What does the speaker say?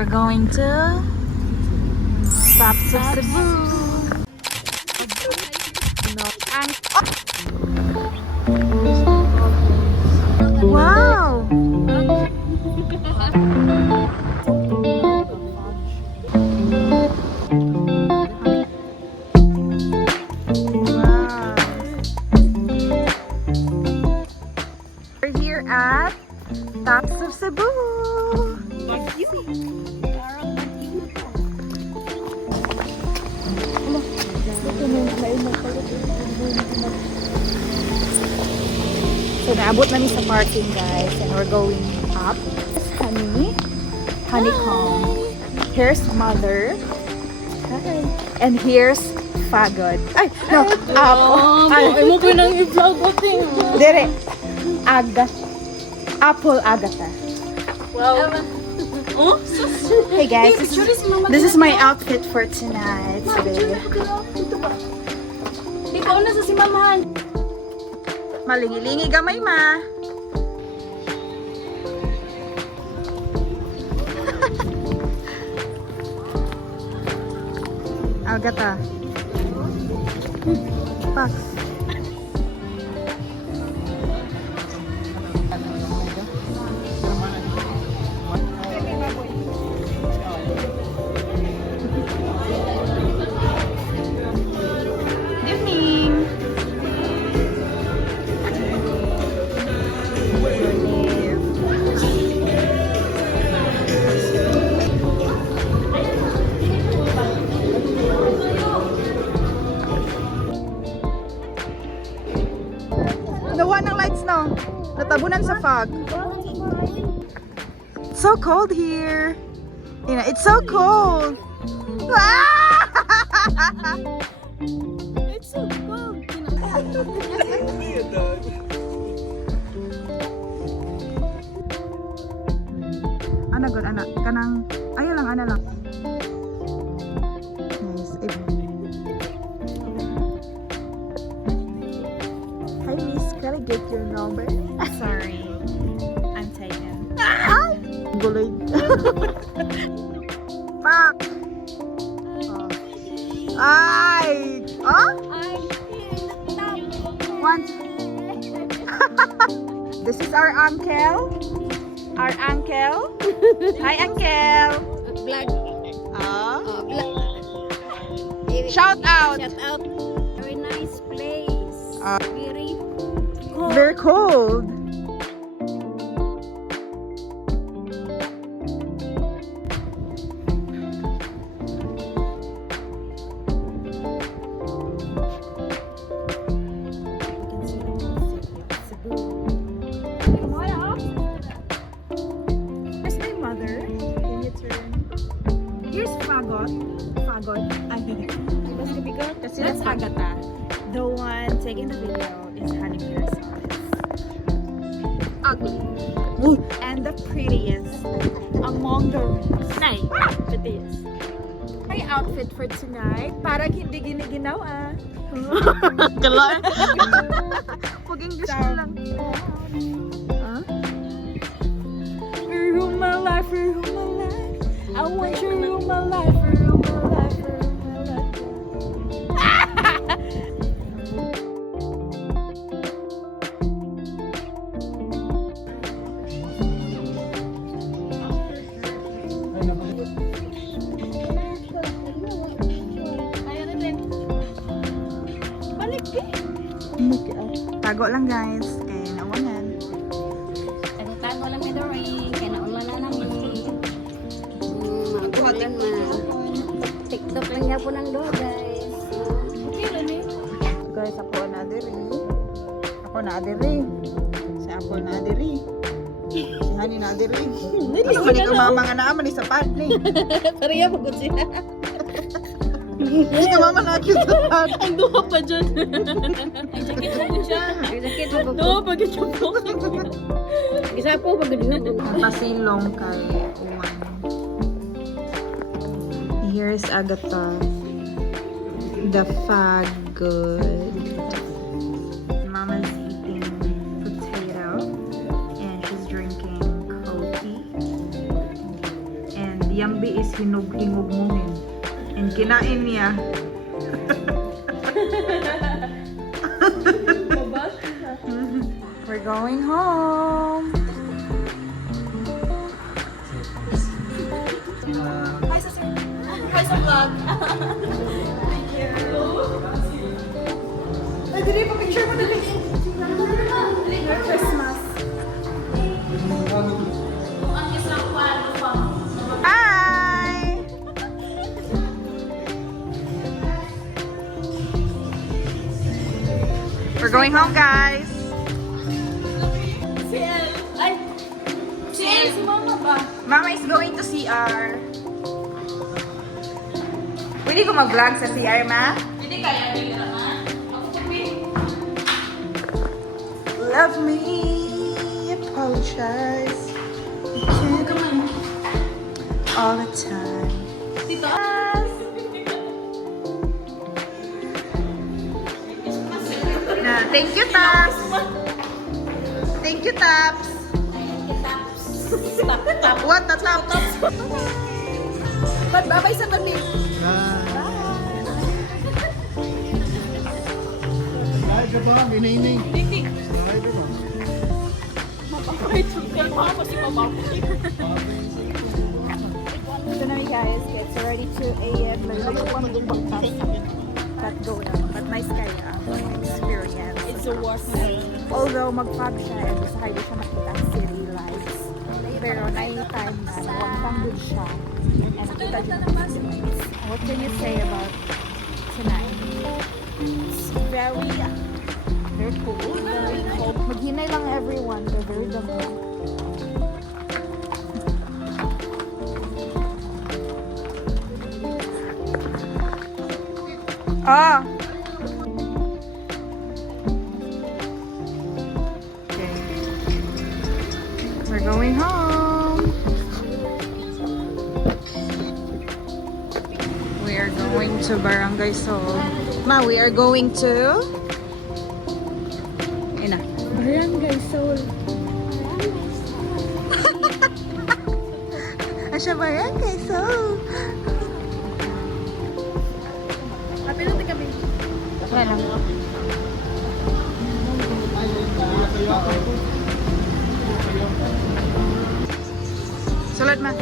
We're going to Taps of Cebu. Wow! We're here at Taps of Cebu. So naabot namin sa parking, guys, and we're going up. Honeycomb. Here's Mother. Hi. And here's Fagod. Ay, no, Apple. Ay mo po nang i-vlog ko ting. Dire. Apple Agatha. Wow. Oh, Hey guys, this is my outfit for tonight. Today. Di ko na sa si mamahan. Malingi-lingi gamay ma. Agatha. Pax. Nawa ng lights no. Natabunan sa fog. It's so cold here. You know, it's so cold. It's so cold. Ana god ana kanang ayo lang ana lang. Nice. Hi miss, can I get your number? Sorry. I'm taken. Guloy. Pak. Ay. Oh? One. This is our uncle. Our uncle. Hi uncle. Vlog. Oh. Vlog. Shout out. Shout out. Very nice place. Very cold. Very cold. Where's my mother? Can you turn? Here's Fagod. Fagod. That's Agatha. The one taking the video is Honey Pearson. Ugly. And the prettiest among the prettiest. My outfit for tonight, parang hindi giniginawa. Galar. Pag English ko lang. Huh? Rule my life, rule my life. I want you to rule my life, rule my life, rule my life. Tago lang guys, kaya nawanan. Tago lang may doring, kaya nauna na namin. Magulan ma. TikTok lang niya po ng do guys. Okay lang eh. Guys, ako na adiri. Ako na adiri. Si Apple na adiri. Si Honey na adiri. Hindi ko mama nga naaman sa pad ni. Pariya pagod siya. Hindi ka mama na sa pad. Ang duha pa dyan. Ang sakit mo po siya. Ang sakit mo po. Duha pa dyan po. Isa po pagod yun. Pasilong kay Uwan. Here's Agatha. The Fagod. Mama's eating potato and she's drinking coffee. And Yambi is hinug-hingog mungin. And kinain niya. We're going home. Hi sa vlog. Ay, dili pa picture mo dali. Merry Christmas. Hi! We're going home, guys. Si El. Ay. Si El, si Mama ba? Mama is going to CR. Pwede ko mag-vlog sa CR, ma? Hindi kaya, hindi ka naman. Ako kupi. Love me, apologize. You can't go all the time. Dito. Na, thank you, Taps. Thank you, Taps. Stop, stop. What? Taps? Bye-bye sa tabi. Ay, ka ba? Iniining. Hindi. Ay, ka ba? Mapapakit yung kay Mama si Mapapakit. So now you guys, it's already 2 a.m. That go down. But nice kaya experience. It's the worst. Although mag-fog siya and gusto kayo siya makita ang city lights. Pero night time na, nawagpang good siya. And kita dyan ang cities. What can you say about tonight? It's very cool. Very cold. Maghinay lang everyone. They're very damo. Ah. Okay. We're going home. We are going to Barangay Sol. Ma, we are going to... Ayun na. Barangay Soul. Asya Barangay Sol. Kapilutin kami. Wala lang. Sulat, ma.